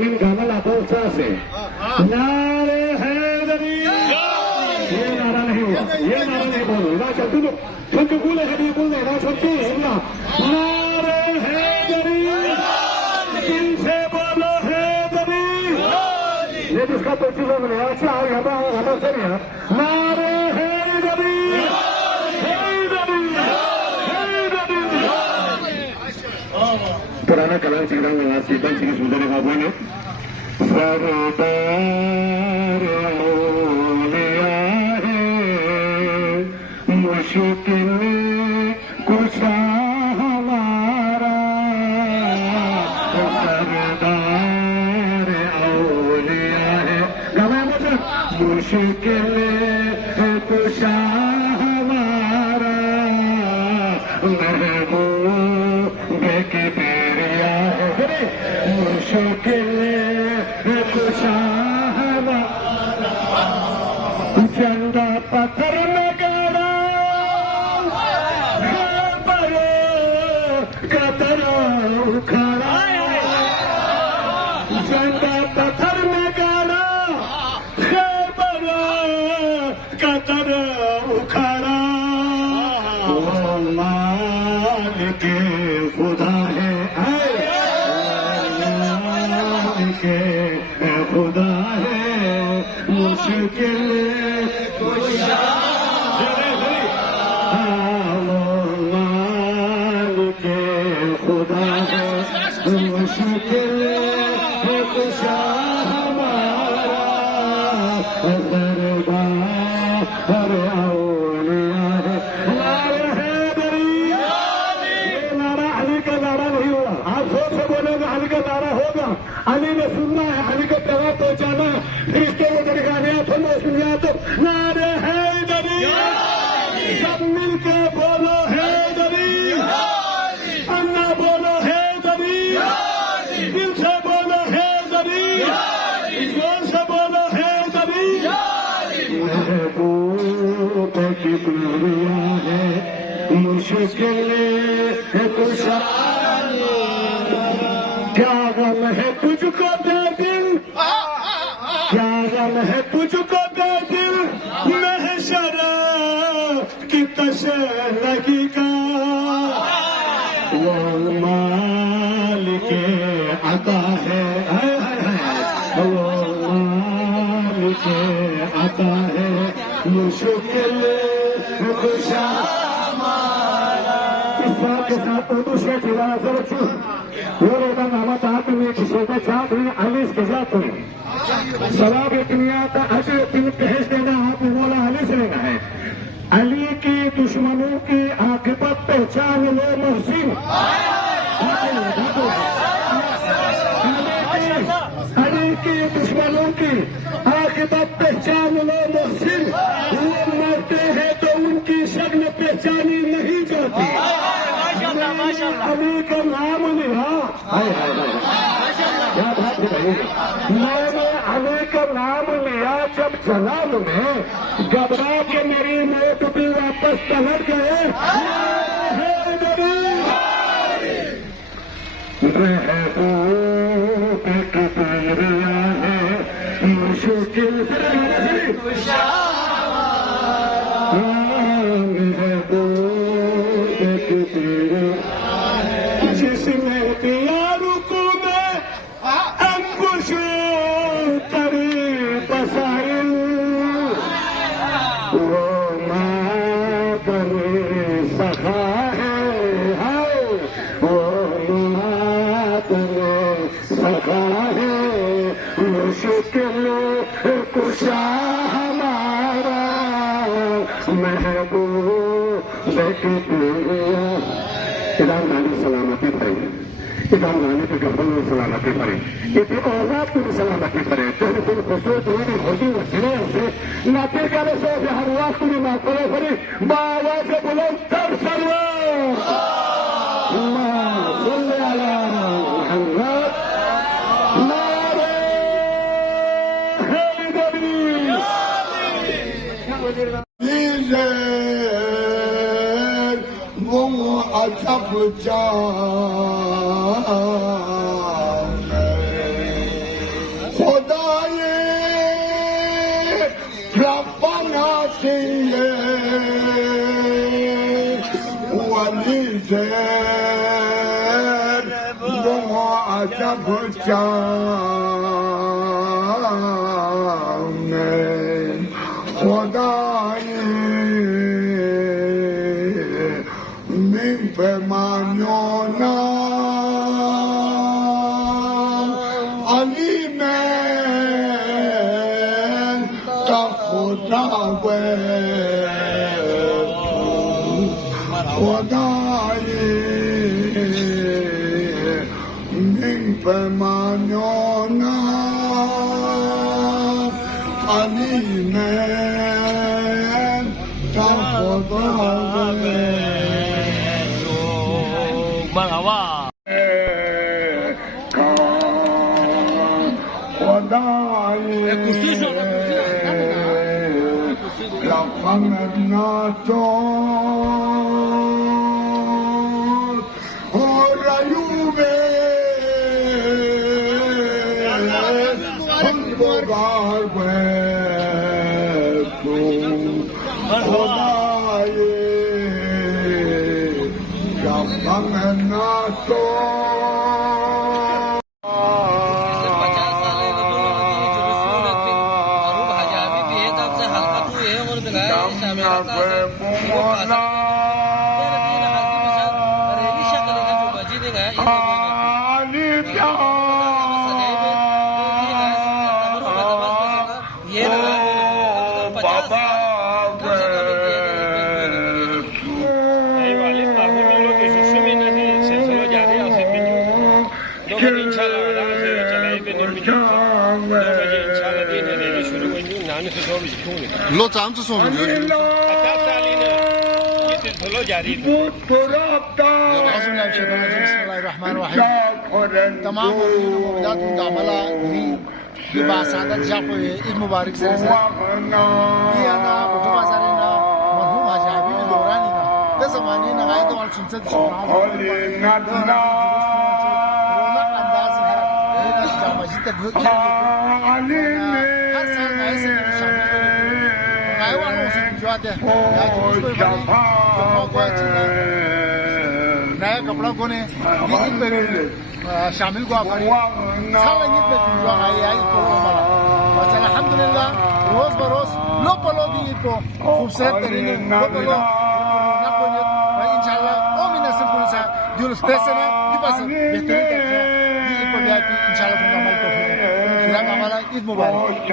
min gamala bolsa se नारे हैदरी ये नारा नहीं हुआ ये नारा नहीं बोलो ना चल तू तो बोले है बोले ना छोटू सुनना नारे हैदरी दिल से बोलो हैदरी ये जिसका तो चीजों में अच्छा आ गया हमारा से नहीं नारे हैदरी पुराना कलाम सीख रहा हूँ यहाँ सीधन की सुंदर बाबू ने सरदार औलिया है मुश्किल कुशा हमारा सरदार औलिया है गाना मतलब मुश्किल कुशा हमारा महबूब के बेरिया है मुश्किल चंदा पत्थर में गाड़ा कतरा उखाड़ा चंदा पत्थर में गाड़ा कतरा उखाड़ा मालिक खुदा है खुदा है मुश्किल खुदा है मुश्किल कुशा हमारा दरबार औलिया है नारे हैदरी ये नारा अली का नारा नहीं हुआ आप जोर से बोलोगे अली का नारा होगा अली ने सुनना है अली को पैगाम पहुंचाना है फिर इसके वो दरगाह थोड़ा सुनिया तो नारे हैदरी सब मिलके बोलो हैदरी अन्ना बोलो हैदरी दिल से बोलो हैदरी जोर से बोलो हैदरी महबूब की दुनिया है मुश्किल कुशा क्या गम है तुझको दे दिल क्या गम है तुझको दे दिल महशरा की तशलगी का वो मालिक आता है वो मालिक आता है मुश्किल खुशा इस बात के साथ उर्दू शेख इलाज रखू वो रोदा नामा चाहते हुए किसी का चाहते हुए अलीस के जाते हुए सवाब दुनिया का अजर तुम कहेज देना आपको बोला अली से लेना है अली की दुश्मनों की आखिरत पहचान लो मोहसिन अली की दुश्मनों की आखिरत पहचान लो मोहसिन वो मरते हैं तो उनकी शक्ल पहचानी नहीं जाती अली का नाम लिया क्या बात है भाई मैंने अली का नाम लिया जब जलाल में घबरा के मेरी मौत भी वापस पलट गए मुश्किल जिसने दिया रुकू में अंकुश करी बसाइल वो मातरे सखा है वो मातरे सखा है मुश्किल कुशा हमारा महबूब इदाम नानी सलामती भरे इदाम नानी के गर्भन में सलामती भरे इतनी औलाद को भी सलामती भरे तुम खुशो तुम्हें होगी वसीले से नाते काले से हर वक्त में माफले भरी बाबा से बोलो तब सर्व अजब जान Hüseyin Buna acab camen Khudai Min pemanona Ali men Ta khuda Khudai Min pemanona Ali men Ta khuda Malawa. लो चाम से सोम जो तमाम लिबासादत जापो ईद मुबारक से ये ना बुटो बाजारे ना मरहूम हाजी हाबिब दौरानी ना ते जमाने ना गाय तो वाल सुनसे रौनक अंदाज है ये ना मस्जिद तक हर साल ऐसे शामिल गाय वालों से जो आते हैं या नया कपड़ा कोने ईद पे शामिल को आफरी साला ईद पे जो आई को माला बस अल्हम्दुलिल्लाह रोज बरोज लो पलो भी ईद को खूबसूरत तरीन लो पलो ना कोने इंशाल्लाह ओ मिन नसीब को सा जुल स्टेशन है दिपास बेहतरीन तरह ईद को भी इंशाल्लाह को अमल तो फिर हमारा ईद मुबारक